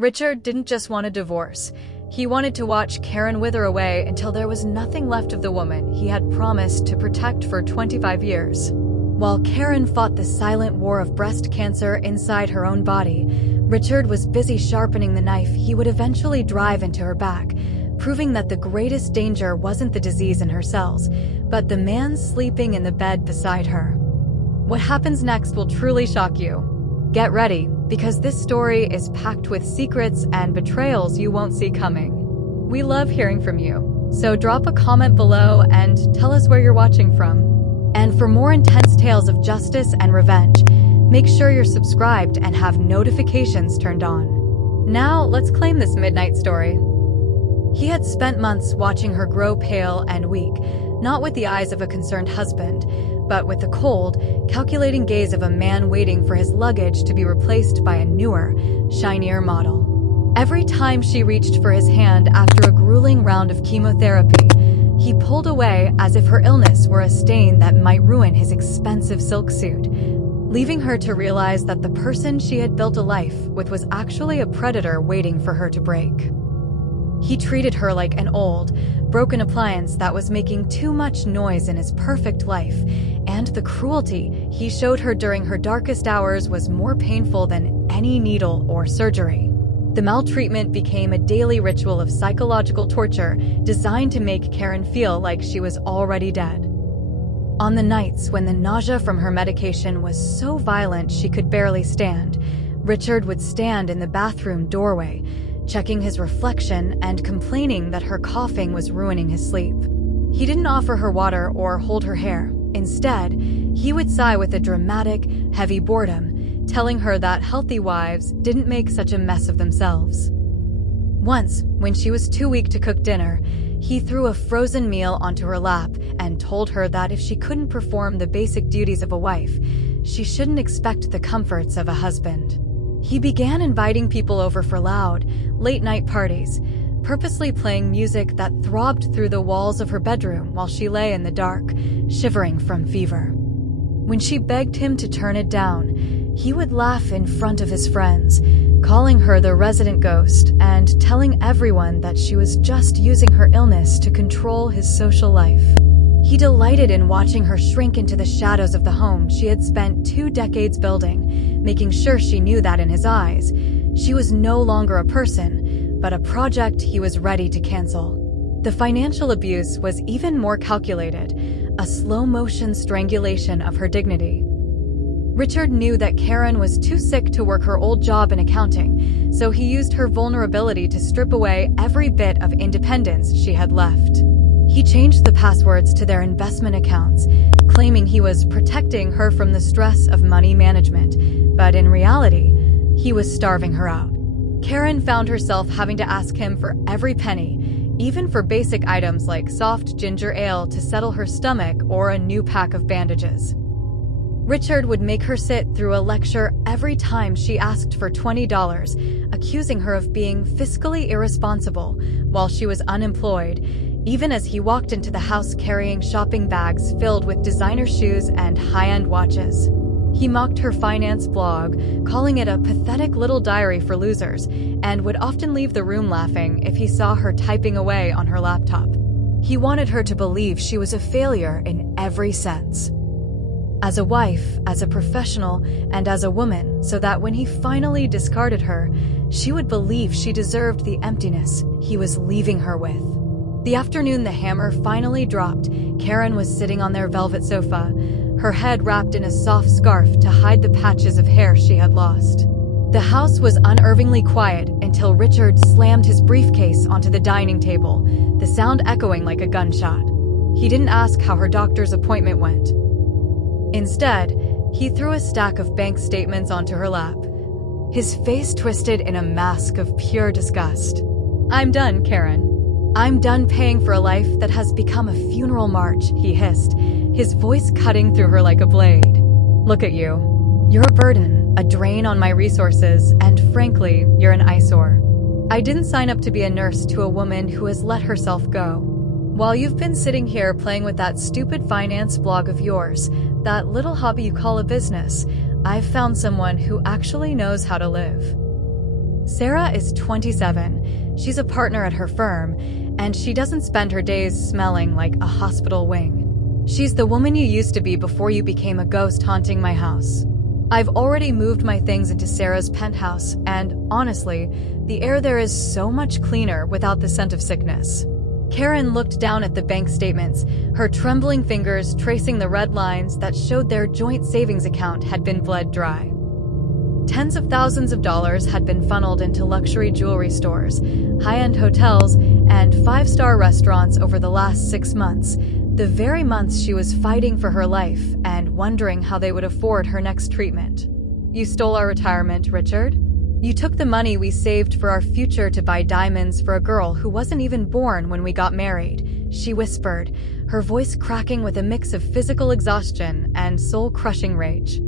Richard didn't just want a divorce. He wanted to watch Karen wither away until there was nothing left of the woman he had promised to protect for 25 years. While Karen fought the silent war of breast cancer inside her own body, Richard was busy sharpening the knife he would eventually drive into her back, proving that the greatest danger wasn't the disease in her cells, but the man sleeping in the bed beside her. What happens next will truly shock you. Get ready, because this story is packed with secrets and betrayals you won't see coming. We love hearing from you, so drop a comment below and tell us where you're watching from. And for more intense tales of justice and revenge, make sure you're subscribed and have notifications turned on. Now, let's claim this midnight story. He had spent months watching her grow pale and weak, not with the eyes of a concerned husband, but with the cold, calculating gaze of a man waiting for his luggage to be replaced by a newer, shinier model. Every time she reached for his hand after a grueling round of chemotherapy, he pulled away as if her illness were a stain that might ruin his expensive silk suit, leaving her to realize that the person she had built a life with was actually a predator waiting for her to break. He treated her like an old, broken appliance that was making too much noise in his perfect life, and the cruelty he showed her during her darkest hours was more painful than any needle or surgery. The maltreatment became a daily ritual of psychological torture designed to make Karen feel like she was already dead. On the nights when the nausea from her medication was so violent she could barely stand, Richard would stand in the bathroom doorway, checking his reflection and complaining that her coughing was ruining his sleep. He didn't offer her water or hold her hair. Instead, he would sigh with a dramatic, heavy boredom, telling her that healthy wives didn't make such a mess of themselves. Once, when she was too weak to cook dinner, he threw a frozen meal onto her lap and told her that if she couldn't perform the basic duties of a wife, she shouldn't expect the comforts of a husband. He began inviting people over for loud, late-night parties, purposely playing music that throbbed through the walls of her bedroom while she lay in the dark, shivering from fever. When she begged him to turn it down, he would laugh in front of his friends, calling her the resident ghost and telling everyone that she was just using her illness to control his social life. He delighted in watching her shrink into the shadows of the home she had spent 2 decades building, making sure she knew that in his eyes, she was no longer a person, but a project he was ready to cancel. The financial abuse was even more calculated, a slow-motion strangulation of her dignity. Richard knew that Karen was too sick to work her old job in accounting, so he used her vulnerability to strip away every bit of independence she had left. He changed the passwords to their investment accounts, claiming he was protecting her from the stress of money management, but in reality, he was starving her out. Karen found herself having to ask him for every penny, even for basic items like soft ginger ale to settle her stomach or a new pack of bandages. Richard would make her sit through a lecture every time she asked for $20, accusing her of being fiscally irresponsible while she was unemployed, even as he walked into the house carrying shopping bags filled with designer shoes and high-end watches. He mocked her finance blog, calling it a pathetic little diary for losers, and would often leave the room laughing if he saw her typing away on her laptop. He wanted her to believe she was a failure in every sense. As a wife, as a professional, and as a woman, so that when he finally discarded her, she would believe she deserved the emptiness he was leaving her with. The afternoon the hammer finally dropped, Karen was sitting on their velvet sofa, her head wrapped in a soft scarf to hide the patches of hair she had lost. The house was unnervingly quiet until Richard slammed his briefcase onto the dining table, the sound echoing like a gunshot. He didn't ask how her doctor's appointment went. Instead, he threw a stack of bank statements onto her lap, his face twisted in a mask of pure disgust. "I'm done, Karen. I'm done paying for a life that has become a funeral march," he hissed, his voice cutting through her like a blade. "Look at you. You're a burden, a drain on my resources, and frankly, you're an eyesore. I didn't sign up to be a nurse to a woman who has let herself go. While you've been sitting here playing with that stupid finance blog of yours, that little hobby you call a business, I've found someone who actually knows how to live." Sarah is 27. She's a partner at her firm, and she doesn't spend her days smelling like a hospital wing. She's the woman you used to be before you became a ghost haunting my house. I've already moved my things into Sarah's penthouse, and honestly, the air there is so much cleaner without the scent of sickness. Karen looked down at the bank statements, her trembling fingers tracing the red lines that showed their joint savings account had been bled dry. Tens of thousands of dollars had been funneled into luxury jewelry stores, high-end hotels, and five-star restaurants over the last 6 months, the very months she was fighting for her life and wondering how they would afford her next treatment. "You stole our retirement, Richard. You took the money we saved for our future to buy diamonds for a girl who wasn't even born when we got married," she whispered, her voice cracking with a mix of physical exhaustion and soul-crushing rage.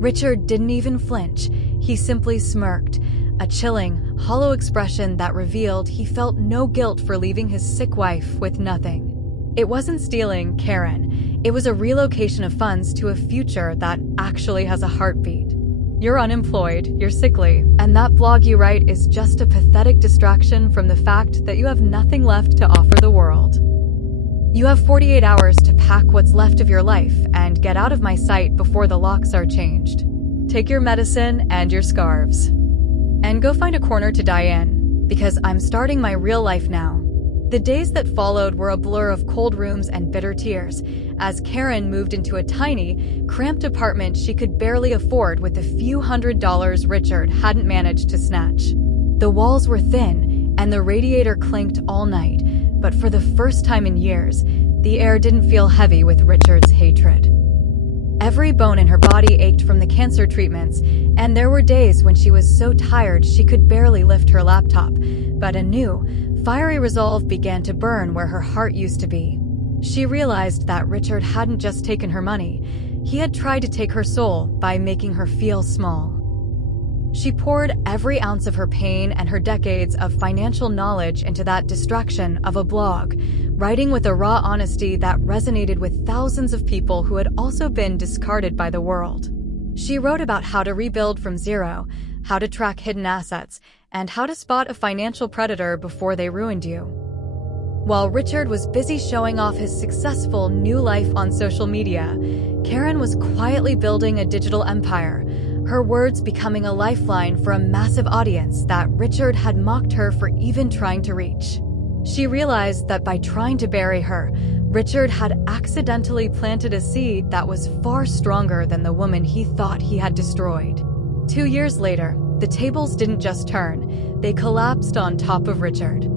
Richard didn't even flinch. He simply smirked, a chilling, hollow expression that revealed he felt no guilt for leaving his sick wife with nothing. It wasn't stealing, Karen. It was a relocation of funds to a future that actually has a heartbeat. You're unemployed, you're sickly, and that blog you write is just a pathetic distraction from the fact that you have nothing left to offer the world. You have 48 hours to pack what's left of your life and get out of my sight before the locks are changed. Take your medicine and your scarves. And go find a corner to die in, because I'm starting my real life now. The days that followed were a blur of cold rooms and bitter tears, as Karen moved into a tiny, cramped apartment she could barely afford with the few $100s Richard hadn't managed to snatch. The walls were thin, and the radiator clinked all night, but for the first time in years, the air didn't feel heavy with Richard's hatred. Every bone in her body ached from the cancer treatments, and there were days when she was so tired she could barely lift her laptop, but a new, fiery resolve began to burn where her heart used to be. She realized that Richard hadn't just taken her money, he had tried to take her soul by making her feel small. She poured every ounce of her pain and her decades of financial knowledge into that distraction of a blog, writing with a raw honesty that resonated with thousands of people who had also been discarded by the world. She wrote about how to rebuild from zero, how to track hidden assets, and how to spot a financial predator before they ruined you. While Richard was busy showing off his successful new life on social media, Karen was quietly building a digital empire, her words becoming a lifeline for a massive audience that Richard had mocked her for even trying to reach. She realized that by trying to bury her, Richard had accidentally planted a seed that was far stronger than the woman he thought he had destroyed. 2 years later, the tables didn't just turn, they collapsed on top of Richard.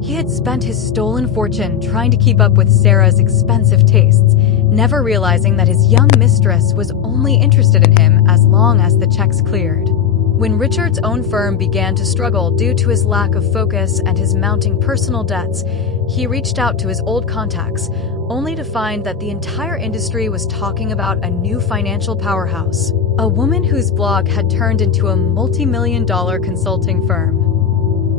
He had spent his stolen fortune trying to keep up with Sarah's expensive tastes, never realizing that his young mistress was only interested in him as long as the checks cleared. When Richard's own firm began to struggle due to his lack of focus and his mounting personal debts, he reached out to his old contacts, only to find that the entire industry was talking about a new financial powerhouse, a woman whose blog had turned into a multi-million-dollar consulting firm.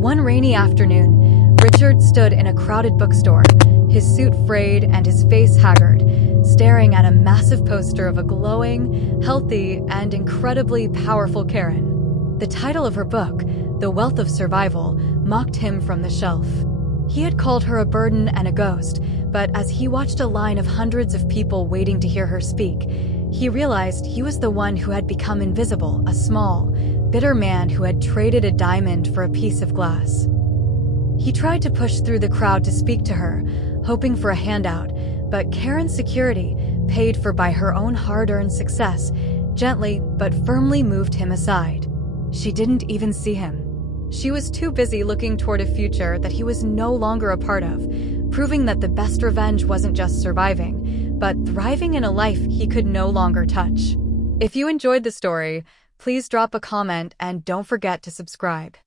One rainy afternoon, Richard stood in a crowded bookstore, his suit frayed and his face haggard, staring at a massive poster of a glowing, healthy, and incredibly powerful Karen. The title of her book, The Wealth of Survival, mocked him from the shelf. He had called her a burden and a ghost, but as he watched a line of hundreds of people waiting to hear her speak, he realized he was the one who had become invisible, a small, bitter man who had traded a diamond for a piece of glass. He tried to push through the crowd to speak to her, hoping for a handout, but Karen's security, paid for by her own hard-earned success, gently but firmly moved him aside. She didn't even see him. She was too busy looking toward a future that he was no longer a part of, proving that the best revenge wasn't just surviving, but thriving in a life he could no longer touch. If you enjoyed the story, please drop a comment and don't forget to subscribe.